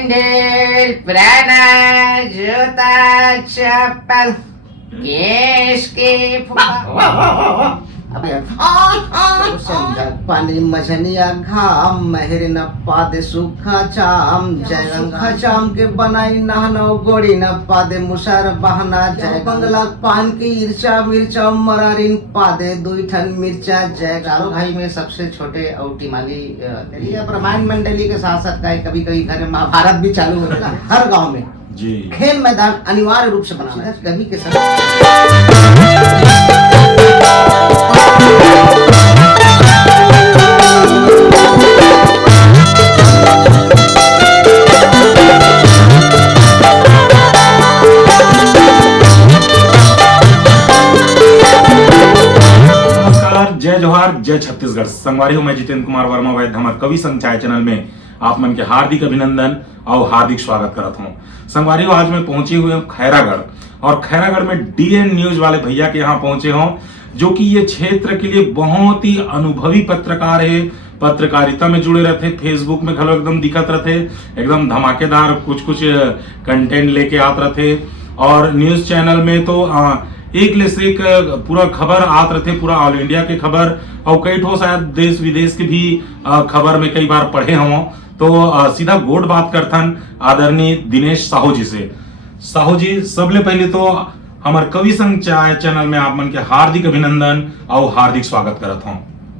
Sandal पुराना जूता चप्पल केश के पानी मछनिया घाम महर न पादे सूखा चाम जयंखा चाम के बनाई नहनो गोड़ी न पादे मुसर बहना जय बंगला पान की इर्चा मिर्चा मरारिन पादे दुई ठन मिर्चा जय चारों भाई में सबसे छोटे और टीमाली रामायण मंडली के साथ साथ कभी कभी घर में महाभारत भी चालू होता है हर गांव में जी। खेल मैदान अनिवार्य रूप से बनाना है कभी के साथ। जय जोहार जय छत्तीसगढ़। संगवारी हूं मैं जितेंद्र कुमार वर्मा वैद्य हमारे कवि संघ चाय चैनल में आप मन के हार्दिक अभिनंदन और हार्दिक स्वागत करता हूं। संगवारी आज मैं पहुंचे हुए हूं खैरागढ़ और खैरागढ़ में डीएन न्यूज वाले भैया के यहाँ पहुंचे हों जो कि ये क्षेत्र के लिए बहुत ही अनुभवी पत्रकार है। पत्रकारिता में जुड़े रहते, फेसबुक में खलो एकदम दिखत रहते, एकदम धमाकेदार कुछ कंटेंट लेके आते रहते और न्यूज चैनल में तो एक ले से एक पूरा खबर आत रहते, पूरा ऑल इंडिया के खबर और कई ठो शायद देश विदेश के भी खबर में कई बार पढ़े हों। तो सीधा गोड बात करथन आदरणीय दिनेश साहू जी से। साहू जी, सबले पहले तो हमारे कवि संघ चाय चैनल में आप मन के हार्दिक अभिनंदन और हार्दिक स्वागत करत हूँ।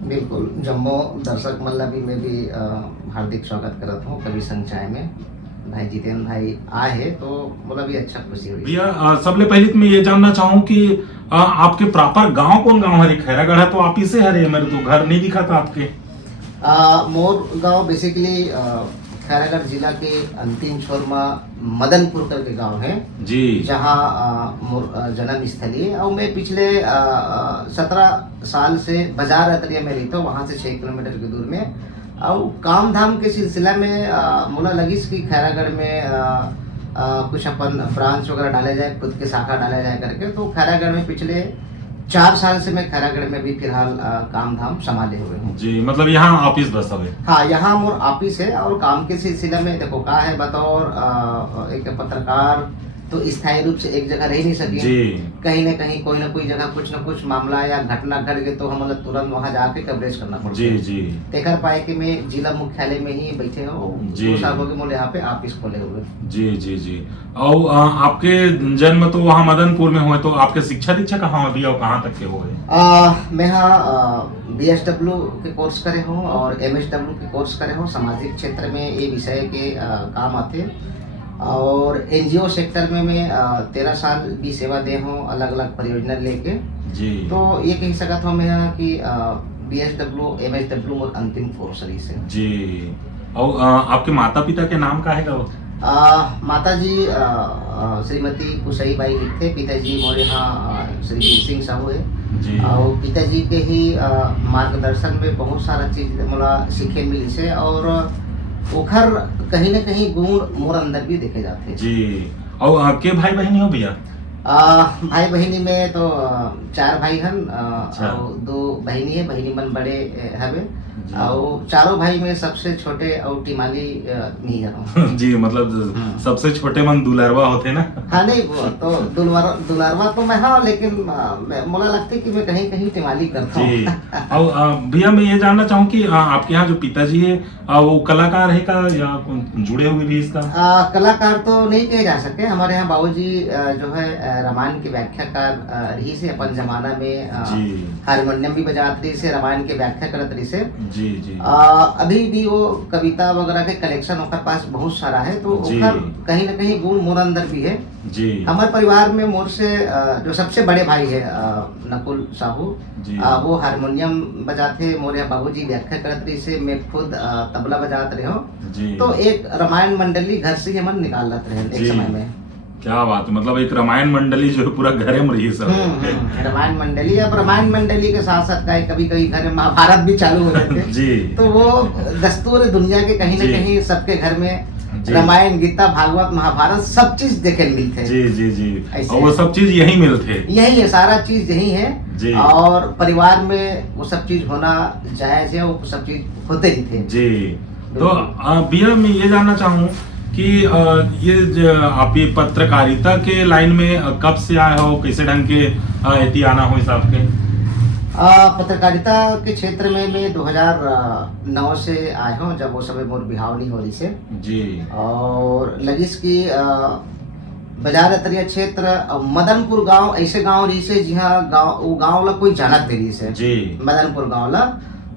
बिल्कुल, जम्मो दर्शक मल्ला भी मैं भी हार्दिक स्वागत करता हूँ कवि संघ चाय में। भाई जितेंद्र भाई आए हैं तो बोला भी अच्छा खुशी हुई। भैया सबले पहले तो मैं ये जानना चाहूँ कि आपके प्रॉपर गांव कौन गांव है? खैरागढ़ है तो आप इसे हरे, मेरे तो घर नहीं दिखा था आपके। मोर गांव बेसिकली खैरागढ़ जिला के अंतिम छोर में मदनपुर करके गांव है जी, जहां मोर जन्म स्थली है। और मैं पिछले 17 साल से बाजार अतरिया में रहता हूँ, वहाँ से 6 किलोमीटर की दूर में। और काम धाम के सिलसिला में मोला लगिस कि खैरागढ़ में कुछ अपन ब्रांच वगैरह डाले जाए, खुद के शाखा डाले जाए करके। तो खैरागढ़ में पिछले 4 साल से मैं खैरागढ़ में भी फिलहाल काम धाम संभाले हुए हूँ जी। मतलब यहाँ ऑफिस बस है? हाँ, यहाँ मोर ऑफिस है। और काम के सिलसिला में देखो का है, बतौर एक पत्रकार तो स्थायी रूप से एक जगह रह नहीं सके जी। कहीं न कहीं कोई ना कोई जगह कुछ न कुछ मामला या घटना घट गए तो हम तुरंत वहाँ जाके कवरेज करना पड़ता जी जी। देखकर पाए कि मैं जिला मुख्यालय में ही बैठे हो जी। 2 साल हो गए मोले यहाँ पे ऑफिस खोले हुए। जी जी जी। और आपके जन्म तो वहाँ मदनपुर में हुए, तो आपके शिक्षा दीक्षा कहाँ हुई और कहाँ तक के हुए? मैं यहाँ BSW के कोर्स करे हूँ और MSW के कोर्स करे हूँ। सामाजिक क्षेत्र में ये विषय के काम आते। और NGO सेक्टर में मैं 13 साल भी सेवा दे हूँ, अलग अलग परियोजना लेके जी। तो ये कह सकता हूँ मैं कि BSW MSW और अंतिम कोर्स है जी। और आपके माता पिता के नाम का है? माता जी श्रीमती कुशई बाई लिखते, पिताजी मोरे यहाँ श्री वीर सिंह साहू है जी। और पिताजी के ही मार्गदर्शन में बहुत सारा चीज मोला सीखे मिली से। और ओखर कहीं न कहीं गुण मोर अंदर भी देखे जाते जी। और के भाई बहनी हो भैया? भाई बहनी में तो 4 भाई हन और 2 बहनी है। बहनी मन बड़े हवे और चारों भाई में सबसे छोटे और टीमाली नहीं है जी। मतलब सबसे छोटे मन दुलारवा होते ना? हाँ, नहीं तो दुलारवा तो मैं हाँ, लेकिन मोला लगता है कि मैं कहीं कहीं टीमाली करता जी। और भैया मैं ये जानना चाहूँ कि आपके यहाँ जो पिताजी है वो कलाकार है का या जुड़े हुए भी इसका? कलाकार तो नहीं कहे जा सके। हमारे यहाँ बाबूजी जो है रामायण के व्याख्याकार रही से, अपन जमाना में हारमोनियम भी बजाते रही से, रामायण के व्याख्या करत रही से जी जी। अभी भी वो कविता वगैरह के कलेक्शन ओकर पास बहुत सारा है। तो ओकर कहीं न कहीं गुण मोर अंदर भी है जी। हमारे परिवार में मोर से जो सबसे बड़े भाई है नकुल साहू, वो हारमोनियम बजाते, मोरे बाबूजी व्याख्या करत रही से, मैं खुद तबला बजाते रहे हो। तो एक रामायण मंडली घर से हमन निकाल रहे एक समय में। क्या बात है, मतलब एक रामायण मंडली जो है पूरा घरे में रही सब। रामायण मंडली, अब रामायण मंडली के साथ साथ कभी कभी घर में महाभारत भी चालू हो जाते जी। तो वो दस्तूर दुनिया के कहीं न कहीं सबके घर में रामायण, गीता, भागवत, महाभारत सब चीज देखे मिलते जी जी जी। और वो सब चीज यही मिलते, यही है, सारा चीज यही है जी। और परिवार में वो सब चीज होना जायज है, वो सब चीज होते ही थे जी। तो भैया मैं ये जानना चाहूँ कि आप ये पत्रकारिता के लाइन में कब से आए हो, कैसे ढंग के एती आना हो हिसाब के? पत्रकारिता के क्षेत्र में मैं 2009 से आया हूँ, जब वो समय मोर बिहाव नहीं हो रही से जी। और लगिस की बाजार अतरिया क्षेत्र मदनपुर गांव ऐसे गांव रही से जी हाँ गांव वो गांव ला कोई जानत रही से जी। मदनपुर गांव ला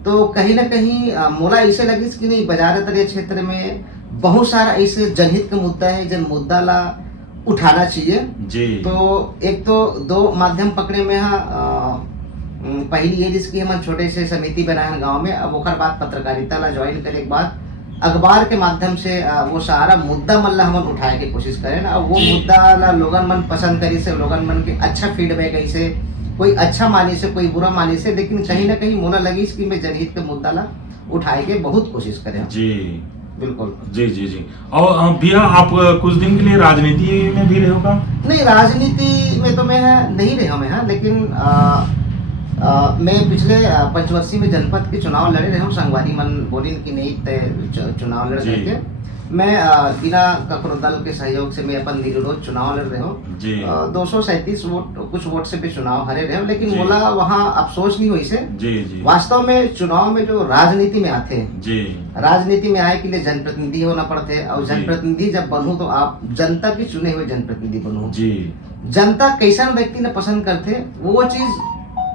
तो कहीं ना कहीं मोला ऐसे लगिस कि नहीं बाजार अतरिया क्षेत्र में बहुत सारा ऐसे जनहित का मुद्दा है जिन मुद्दा ला उठाना चाहिए जी। तो एक तो दो माध्यम पकड़े में पहली ये जिसकी हम छोटे से समिति बनाए गांव में, अब ओकर बाद पत्रकारिता ला ज्वाइन करे के बाद अखबार के माध्यम से वो सारा मुद्दा मन ला हमन उठाए के कोशिश करें ना, वो मुद्दा ला लोगन मन पसंद करी से, लोगन मन के अच्छा फीडबैक ऐसे कोई अच्छा मानी से कोई बुरा मानी से, लेकिन कहीं ना कहीं मोला लगी कि मैं जनहित के मुद्दा ला उठाए के बहुत कोशिश करें। जी बिल्कुल जी जी जी। और भैया आप कुछ दिन के लिए राजनीति में भी रहे होगा? नहीं, राजनीति में तो मैं नहीं रहा मैं, लेकिन मैं पिछले पंचवर्षीय में जनपद के चुनाव लड़े रहे हूँ, संगवारी मन बोलिन की नहीं तय चुनाव लड़ जी। करके मैं बिना ककरो दल के सहयोग से मैं अपन निर्विरोध चुनाव लड़ रहे हूँ जी। 237 वोट कुछ वोट से भी चुनाव हरे रहे हूँ, लेकिन जी। मोला वहाँ अफसोस नहीं हुई से जी जी। वास्तव में चुनाव में जो राजनीति में आते हैं जी। राजनीति में आए के लिए जनप्रतिनिधि होना पड़ते है, और जी। जनप्रतिनिधि जब बनू तो आप जनता के चुने हुए जनप्रतिनिधि बनो। जी। जनता कैसा व्यक्ति ने पसंद करते वो चीज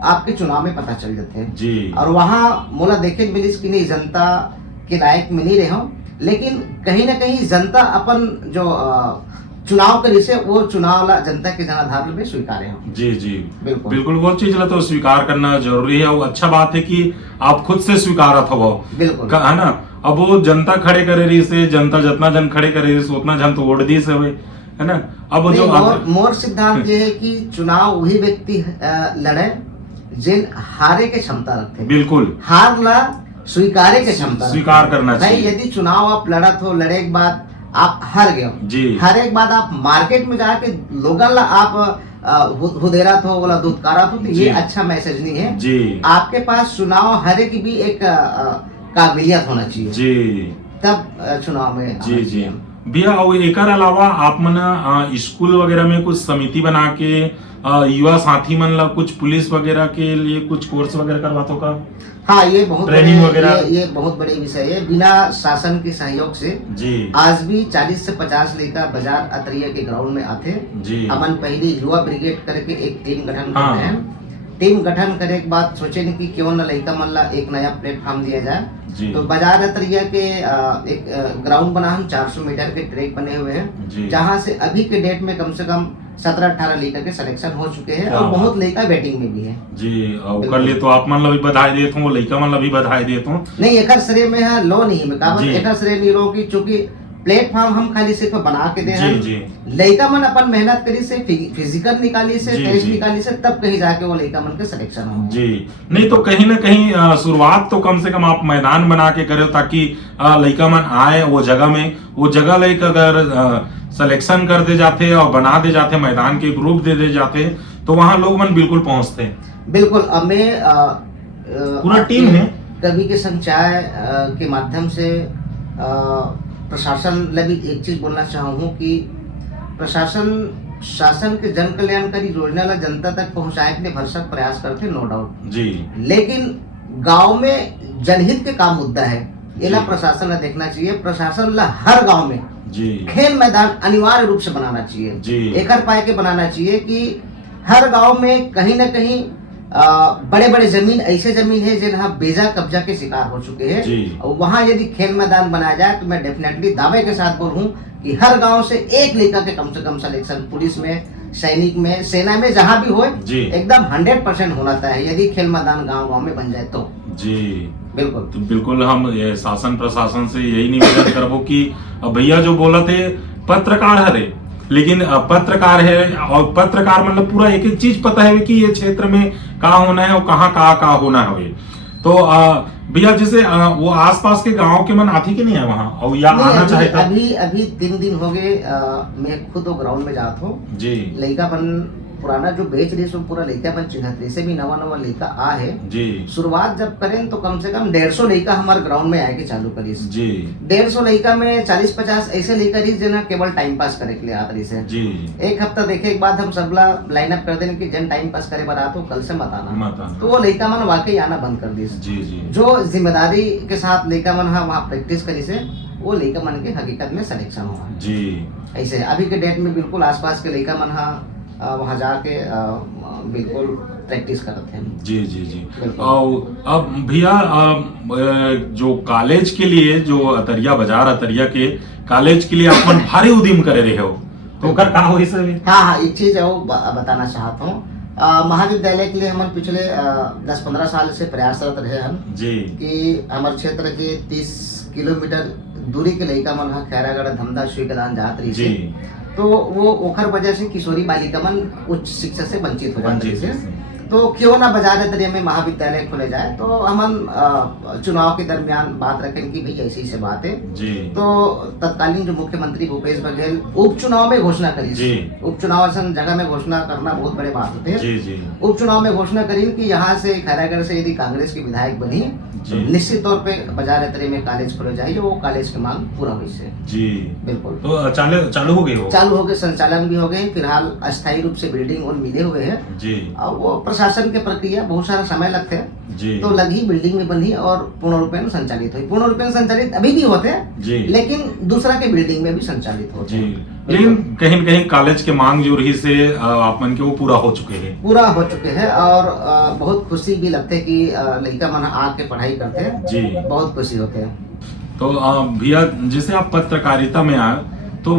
आपके चुनाव में पता चल जाते हैं जी। और वहाँ मोला देखे मिली कि नहीं जनता के लायक में नहीं रहे हूँ, लेकिन कहीं ना कहीं जनता अपन जो चुनाव करी से वो चुनाव ला जनता के जनाधार में स्वीकारे हो। जी जी बिल्कुल बिल्कुल, वो चीज ला तो स्वीकार करना जरूरी है, और अच्छा बात है कि आप खुद से स्वीकारत हो बिल्कुल है ना। अब वो जनता खड़े करे रही से, जनता जितना जन खड़े करे रही से उतना जन तो वोट दी से हुए है ना। अब जो मोर सिद्धांत ये है कि चुनाव वही व्यक्ति लड़े जिन हारे के क्षमता रखते। बिल्कुल, हार ला स्वीकारे के क्षमता स्वीकार करना चाहिए। यदि चुनाव आप लड़त हो, लड़े के बाद आप हार गए जी, हारे के बाद आप मार्केट में जाके लोगन ला आप हुदेरा थो बोला दुत्कारा थो, तो ये अच्छा मैसेज नहीं है जी। आपके पास चुनाव हारे की भी एक काबिलियत होना चाहिए जी, तब चुनाव में जी जी भैया। और एक अलावा आप मन स्कूल वगैरह में कुछ समिति बना के युवा साथी मन ला कुछ पुलिस वगैरह के लिए कुछ कोर्स वगैरह करवाते हो का? हाँ, ये बहुत ट्रेनिंग वगैरह ये बहुत बड़े विषय है। बिना शासन के सहयोग से जी आज भी 40 से 50 लड़का बाजार अतरिया के ग्राउंड में आते जी। अमन पहले युवा ब्रिगेड करके एक टीम गठन हाँ। करते हैं। टीम गठन करे के बाद सोचे कि क्यों न लड़का मन ला एक नया प्लेटफॉर्म दिया जाए जी। तो बाजार अतरिया के एक ग्राउंड बना हम 400 मीटर के ट्रैक बने हुए हैं, जहाँ से अभी के डेट में कम से कम 17-18 लड़का के सिलेक्शन हो चुके हैं और बहुत लड़का बैटिंग में भी है जी। और कर लिए तो आप मन ला भी बधाई देता हूँ, लड़का मन ला भी बधाई देता हूँ। नहीं, एक श्रेय में है लो नहीं में काबर एक श्रेय नहीं लो की, चूंकि प्लेटफॉर्म हम खाली सिर्फ बना के दे हैं। लड़का मन अपन मेहनत करी से, फिजिकल निकाली से, टेस्ट निकाली से, तब कहीं जाके वो लड़का मन के सिलेक्शन हो जी। नहीं तो कहीं ना कहीं शुरुआत तो कम से कम आप मैदान बना के करो, ताकि लड़का मन आए वो जगह में, वो जगह लाइक अगर सिलेक्शन कर दे जाते और बना दे जाते, मैदान के ग्रुप दे जाते, तो वहाँ लोग मन बिल्कुल पहुंचते। बिल्कुल। अब मैं पूरा टीम है कवि के संचाय के माध्यम से प्रशासन लगी एक चीज बोलना चाहूँ कि प्रशासन शासन के जन कल्याणकारी योजना ला जनता तक पहुंचाए के लिए भरसक प्रयास करते, नो डाउट जी। लेकिन गांव में जनहित के काम मुद्दा है, ये ला प्रशासन ला देखना चाहिए। प्रशासन ला हर गांव में जी खेल मैदान अनिवार्य रूप से बनाना चाहिए जी। एकर पाए के बनाना चाहिए कि हर गांव में कहीं ना कहीं बड़े बड़े जमीन ऐसे जमीन है जिन्हें बेजा कब्जा के शिकार हो चुके हैं, और वहाँ यदि खेल मैदान बनाया जाए तो मैं डेफिनेटली दावे के साथ बोलूँ कि हर गांव से एक लड़का के कम से कम सिलेक्शन पुलिस में, सैनिक में, सेना में, जहाँ भी हो एकदम 100% होना चाहिए यदि खेल मैदान गांव गांव में बन जाए तो जी। बिल्कुल। तो बिल्कुल हम शासन प्रशासन से यही निवेदन करबो कि भैया जो बोला थे पत्रकार हरे, लेकिन पत्रकार है और पत्रकार मतलब पूरा एक एक चीज पता है कि ये क्षेत्र में कहा होना है और कहाँ का होना है। तो भैया जैसे वो आसपास के गांव के मन आती कि नहीं है वहाँ, और या आना चाहे अभी 3 दिन हो गए मैं खुद ग्राउंड में जाता हूँ जी। लड़का बन पुराना जो बेच रही सो पूरा लड़का बन चिन्हत रही से भी नवा नवा लड़का आ है। जी शुरुआत जब करें तो कम से कम 150 लड़का हमारे ग्राउंड में आए के चालू करी। जी 150 लड़का में 40-50 ऐसे लड़का रही जना केवल टाइम पास करे के लिए आत रही से। जी एक हफ्ता देखे के बाद हम सबला लाइनअप कर देने की जन टाइम पास करे बना तो कल से मत आना। तो वो लड़का मन वाकई आना बंद कर दी। जी जी जो जिम्मेदारी के साथ लड़का मन वहाँ प्रैक्टिस करी से वो लड़का मन के हकीकत में सिलेक्शन हुआ। जी ऐसे अभी के डेट में बिल्कुल आसपास के लड़का मन वहाँ जाके बिल्कुल प्रैक्टिस करते हैं। जी जी जी बिल्कुल। और अब भैया जो कॉलेज के लिए जो अतरिया बाजार अतरिया के कॉलेज के लिए अपन भारी उद्यम करे रहे हो तो ओकर का होई से? हाँ, एक चीज है वो बताना चाहता हूँ। महाविद्यालय के लिए हम पिछले 10-15 साल से प्रयासरत रहे हम जी कि हमारे क्षेत्र के 30 किलोमीटर दूरी के लड़का मन खैरागढ़ धमदा सुईकलान जात रही जी से। तो वो ओखर वजह से किशोरी बालिका मन उच्च शिक्षा से वंचित हो जाते जी, हैं। तो क्यों ना बाजार नतरिया में महाविद्यालय खोले जाए। तो हम चुनाव के दरमियान बात रखें कि भाई ऐसी से बात है। जी तो तत्कालीन जो मुख्यमंत्री भूपेश बघेल उपचुनाव में घोषणा करी। जी उपचुनाव ऐसा जगह में घोषणा करना बहुत बड़े बात होते हैं। जी जी उपचुनाव में घोषणा करी कि यहाँ से खैरागढ़ से यदि कांग्रेस की विधायक बनी तो जी। निश्चित तौर पे बाजार नतरिया में कॉलेज खोले जाए। वो कॉलेज की मांग पूरा हुई से। जी बिल्कुल तो चालू हो गई हो? चालू हो गए, संचालन भी हो गए। फिलहाल अस्थायी रूप से बिल्डिंग और मिले हुए हैं। जी और वो प्रशासन के प्रक्रिया बहुत सारा समय लगते हैं। जी तो लगी बिल्डिंग में बनी और पूर्ण रूपेण संचालित हुई। पूर्ण रूपेण संचालित अभी भी होते हैं जी लेकिन दूसरा के बिल्डिंग में भी संचालित होते जी हैं। लेकिन कहीं न कहीं कॉलेज के मांग जो रही से आप मन के वो पूरा हो चुके हैं। पूरा हो चुके हैं और बहुत खुशी भी लगते है कि लड़का मन आके पढ़ाई करते हैं। जी बहुत खुशी होते हैं। तो भैया जैसे आप पत्रकारिता में आए तो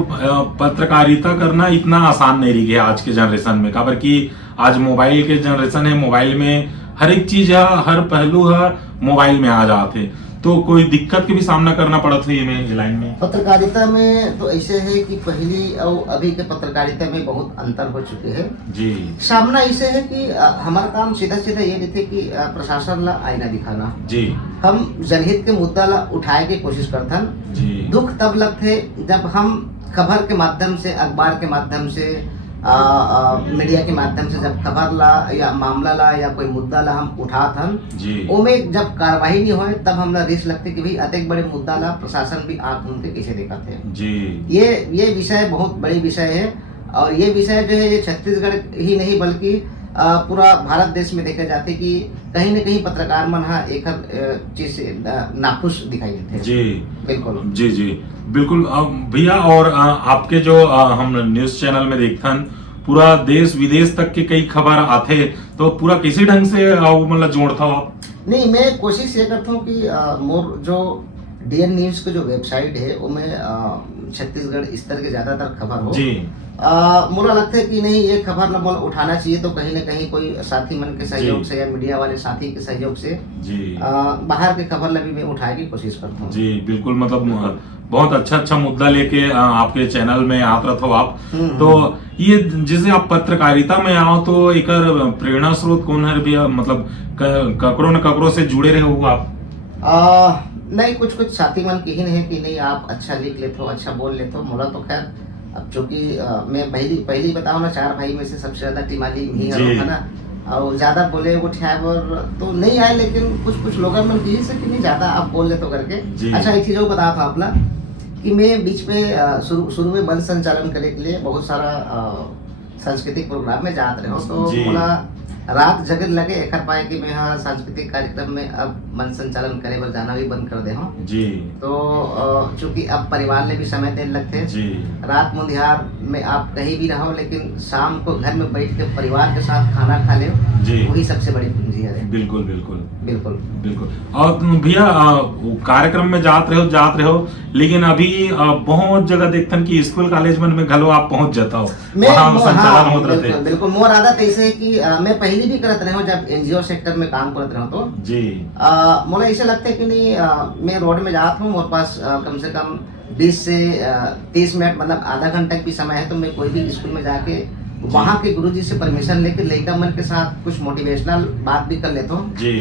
पत्रकारिता करना इतना आसान नहीं रही है आज के जनरेशन में। काबर कि आज मोबाइल के जनरेशन है, मोबाइल में हर एक चीज है, हर पहलू है मोबाइल में आ जाते। तो कोई दिक्कत के भी सामना करना पड़ा था ये लाइन में? पत्रकारिता में तो ऐसे है कि पहली और अभी के पत्रकारिता में बहुत अंतर हो चुके हैं। जी सामना ऐसे है कि हमारा काम सीधा सीधा ये रहते कि प्रशासन ला आईना दिखाना। जी हम जनहित के मुद्दा ला उठाए के कोशिश करथन। जी दुख तब लगते जब हम खबर के माध्यम से, अखबार के माध्यम से, मीडिया के माध्यम से जब खबर ला या मामला ला या कोई मुद्दा ला हम उठात हन जी ओमे जब कार्रवाई नहीं होए तब हमरा रिस्क लगते कि भाई अतेक बड़े मुद्दा ला प्रशासन भी आंख मूंद के कैसे देखा थे। जी ये विषय बहुत बड़ी विषय है और ये विषय जो है ये छत्तीसगढ़ ही नहीं बल्कि पूरा भारत देश में देखा जाते कि कहीं न कहीं पत्रकार मन एक चीज से नाखुश दिखाई देते हैं। जी बिल्कुल जी जी बिल्कुल भैया। और आपके जो हम न्यूज चैनल में देखथन पूरा देश विदेश तक के कई खबर आते तो पूरा किसी ढंग से मतलब जोड़ता हो आप? नहीं, मैं कोशिश ये करता हूँ कि मोर जो डीएन न्यूज की जो वेबसाइट है उसमें छत्तीसगढ़ स्तर के ज्यादातर खबर हो। जी मुझे लगता है कि नहीं ये खबर न उठाना चाहिए तो कहीं न कहीं कोई साथी मन के सहयोग से या मीडिया वाले साथी के सहयोग से जी बाहर के खबर भी मैं उठाने की कोशिश करता हूँ। जी बिल्कुल, मतलब बहुत अच्छा मुद्दा लेके आपके चैनल में आत रहो आप। तो ये जैसे आप पत्रकारिता में आओ तो एक प्रेरणा स्रोत कौन है भैया? मतलब ककरो न ककरो से जुड़े रहे हो आप? नहीं, कुछ साथी मन की ही नहीं कि नहीं आप अच्छा लिख लेते हो, अच्छा बोल लेते हो। मोला तो खैर अब चूंकि मैं पहली बताऊँ ना 4 भाई में से सबसे ज्यादा टिमाली ही है ना और ज्यादा बोले वो ठैबर तो नहीं आए लेकिन कुछ लोग मन की से कि नहीं ज्यादा आप बोल ले तो करके। अच्छा एक चीज और बता था आपला कि मैं बीच में शुरू में बल संचालन करने के लिए बहुत सारा सांस्कृतिक प्रोग्राम में जाते रहे तो बोला रात जगह लगे एक पाए कि मैं हाँ सांस्कृतिक कार्यक्रम में अब मन संचालन करे बर जाना भी बंद कर दे हूँ जी। तो चूंकि अब परिवार ने भी समय देने लगते जी। रात मुंदिहार में आप कहीं भी रहो लेकिन शाम को घर में बैठ के परिवार के साथ खाना खा ले वही सबसे बड़ी पूंजी है। बिल्कुल बिल्कुल बिल्कुल बिल्कुल। और भैया कार्यक्रम में जात रहे हो लेकिन अभी बहुत जगह देखते कि स्कूल कॉलेज में घलो आप पहुंच जाता हो संचालन होते रहते। बिल्कुल मोर आदत ऐसे है कि मैं पहले भी करत रहे हूँ जब एनजीओ सेक्टर में काम करत रहे तो जी मुझे ऐसे लगता है कि नहीं मैं रोड में जाता हूँ मेरे पास कम से कम 20 से 30 मिनट मतलब आधा घंटा भी समय है तो मैं कोई भी स्कूल में जाके वहाँ के गुरुजी से परमिशन लेके लड़का मन के साथ कुछ मोटिवेशनल बात भी कर लेता हूँ। जी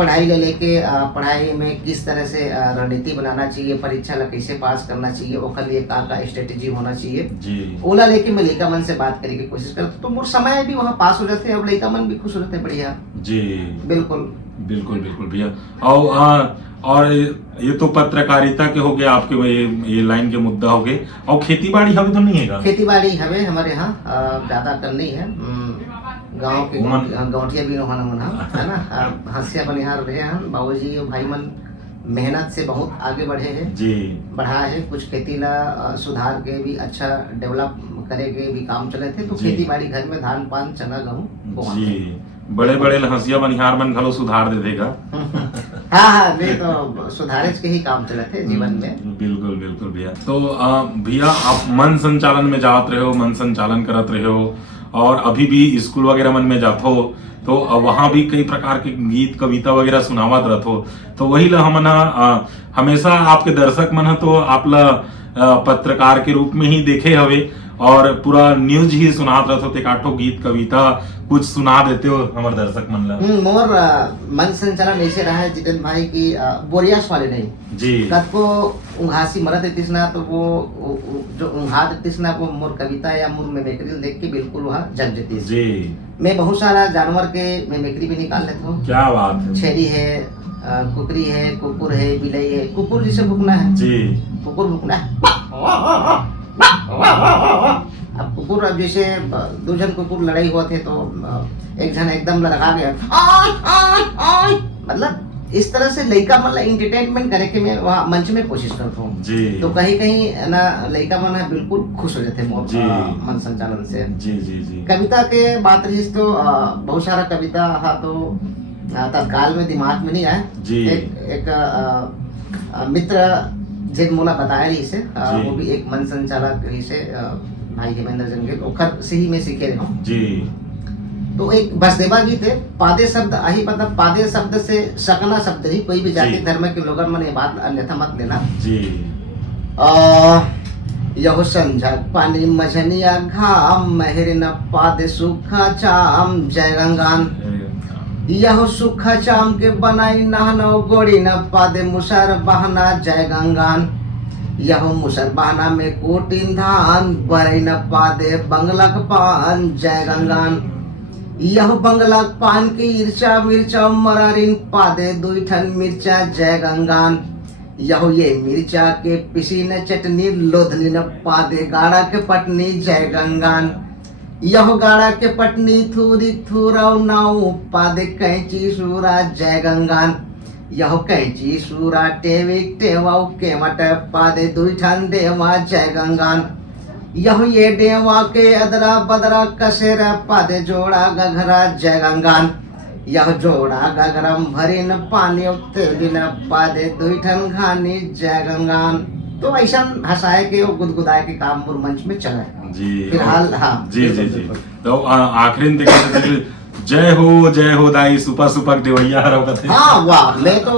पढ़ाई ले लेके पढ़ाई में किस तरह से रणनीति बनाना चाहिए, परीक्षा ला कैसे पास करना चाहिए, ओकर लिए का स्ट्रेटेजी होना चाहिए जी ओला लेके मैं लड़का मन से बात करे की कोशिश करता, तो मोर समय भी वहाँ पास हो जाते और लड़का मन भी खुश हो जाते। बढ़िया जी बिल्कुल बिल्कुल बिल्कुल भैया। और ये तो पत्रकारिता के हो गए आपके, ये लाइन के मुद्दा हो गए। और खेती बाड़ी हमें तो नहीं है? खेती बाड़ी हवे हमारे यहाँ ज्यादा कर नहीं है। गांव के गौटिया भी होना मन है ना, हंसिया बनिहार रहे हैं बाबूजी और भाई मन मेहनत से बहुत आगे बढ़े हैं जी, बढ़ा है। कुछ खेती ला सुधार के भी अच्छा डेवलप करे के भी काम चले थे, तो जी। खेती बाड़ी घर में धान पान चना गेहूँ जी, बड़े बड़े हंसिया बनिहार मन घलो सुधार दे देगा। हाँ नहीं तो सुधारे के ही काम चले थे जीवन में। बिल्कुल बिल्कुल भैया। तो भैया आप मन संचालन में जात रहे हो, मन संचालन करत रहे हो, और अभी भी स्कूल वगैरह मन में जात हो, तो वहाँ भी कई प्रकार के गीत कविता वगैरह सुनावत रहत हो। तो वही ला हमन हमेशा आपके दर्शक मन तो आप ला पत्रकार के रूप में ही देखे हवे, और पूरा न्यूज ही सुनात रहते हो, एकाठो गीत कविता कुछ सुना देते हो हमारे दर्शक मन ला। मोर मन संचालन ऐसे रहा है जितेंद्र भाई की बोरियास वाले नहीं जी, कद को उंघासी मरत देतीस ना, तो वो जो उंघा देतीस ना, वो मोर कविता या मोर मेमेकरी देख के बिल्कुल वहाँ जग जेतीस जी। मैं बहुत सारा जानवर के मेमेकरी भी निकाल लेता हूँ। क्या बात है। छेरी है, कुकरी है, कुकुर है, बिलाई है। कुकुर जिसे भुकना है जी, कुकुर भुकना है। अब कुकुर, अब जैसे दो जन कुकुर लड़ाई हुआ थे तो एक जन एकदम लड़का गया, मतलब इस तरह से लड़का मतलब इंटरटेनमेंट करे के मैं वहाँ मंच में कोशिश करता हूँ जी, तो कहीं कहीं ना लड़का मन है बिल्कुल खुश हो जाते हैं जी। मन संचालन से। जी जी जी। कविता के बात रही तो बहुत सारा कविता हा तो तत्काल में दिमाग में नहीं आए। जी। एक मित्र जिन मोला बताया रही से जी। वो भी एक मन संचालक रही से भाई हेमेंद्र जंगल ओखर से ही मैं सीखे रहा हूँ। जी, तो एक बसदेवा गीत है, पादे शब्द आही, मतलब पादे शब्द से सकना शब्द ही, कोई भी जाति जी। धर्म के लोगन मन ये बात अन्यथा मत लेना। जी, यहो संझक पानी मझनिया घाम, महर न पादे सुखा चाम, जय गंगान। यहो सुखा चाम के बनाई नहनो, गोड़ी न पादे मुसर बहना, जय गंगान। यहो मुसर बहना में कोटिन धान, बरई न पादे बंगलक पान, जय गंगान। यह बंगलक पान की ईर्चा मिर्चा, मरारिन पादे दुईठन मिर्चा, जय गंगान। यहो ये मिर्चा के पिसी न चटनी, लोधनी न पादे गाड़ा के पटनी, जय गंगान। यह गाड़ा के पटनी थूरी थूराव नाव, पादे कैंची सूरा, जय गंगान। यह कैंची सूरा टेविक टेवाव केवट, पादे दुईठन देवा, जय गंगान। यह ये डेवा के अदरा बदरा कसेर, पादे जोड़ा गघरा, जय गंगान। यह जोड़ा गगरम भरिन पानी, तेलिन पादे दुईठन घानी, जय गंगान। तो ऐसा हंसाए के और गुदगुदाए के काम पूरे मंच में चला है जी। फिलहाल। हाँ जी जी जी। तो आखिरी में जय हो दाई सुपर सुपर देवैया हरव कथे। हाँ वाह, मैं तो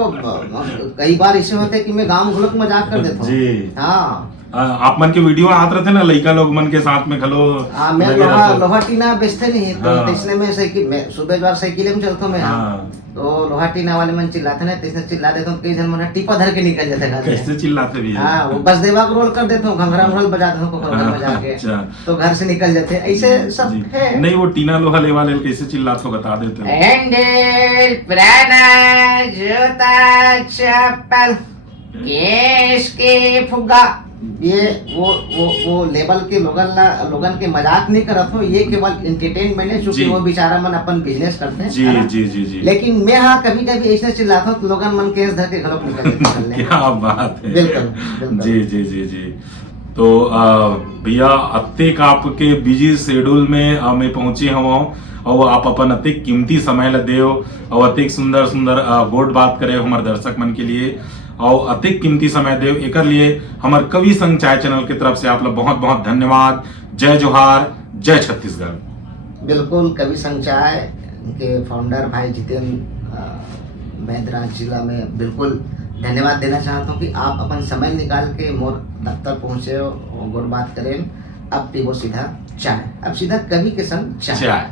कई बार ऐसे होते कि मैं गांव घुलक मजाक कर देता हूँ। जी। हाँ आप मन के वीडियो आते रहते ना लड़का लोग मन के साथ में खलो। हाँ, मैं लगे लोहा रहते। लोहा टीना बेचते नहीं तो हाँ। इसने में साइकिल में सुबह बार साइकिल में चलता हूँ मैं। हाँ। तो लोहा टीना वाले मन चिल्लाते ना, इसने चिल्ला देता हूँ, कई जन मन टिपा धर के निकल जाते हैं। कैसे चिल्लाते भी हैं? हाँ, वो बस देवा को रोल कर देता हूँ, घंघरा रोल बजा देता हूँ घर में जाके, अच्छा। तो घर से निकल जाते हैं। ऐसे सब जी। है। नहीं वो टीना लोहा ले वाले कैसे चिल्लाते हो बता देते हो। हैंडल, प्राणा, जूता, चप्पल, केश के फुग्गा। ये वो लेवल के लोगन के मजाक नहीं करत हो, ये केवल एंटरटेनमेंट है, जी। क्योंकि वो बेचारा मन अपन बिजनेस करते हैं। जी है ना? जी जी जी। लेकिन मैं हाँ कभी कभी ऐसे चिल्लाता हूँ तो लोगन मन केस धर के घलोक निकल क्या बात है। बिल्कुल, बिल्कुल। जी जी जी जी। तो भैया अत्तेक आपके बिजी शेड्यूल में मैं पहुंचे हूँ और आप अपन अत्तेक कीमती समय ल देओ और अत्तेक सुंदर सुंदर गोड बात करे हमारे दर्शक मन के लिए और अतिक कीमती समय देव एकर लिए हमारे कवि संघ चाय चैनल की तरफ से आप लोग बहुत बहुत धन्यवाद। जय जोहार, जय छत्तीसगढ़। बिल्कुल, कवि संघ चाय के फाउंडर भाई जितेंद्र बैदराज जिला में बिल्कुल धन्यवाद देना चाहता हूँ कि आप अपन समय निकाल के मोर दफ्तर पहुँचे और गोर बात करें। अब पीवो सीधा चाय, अब सीधा कवि के संग चाय।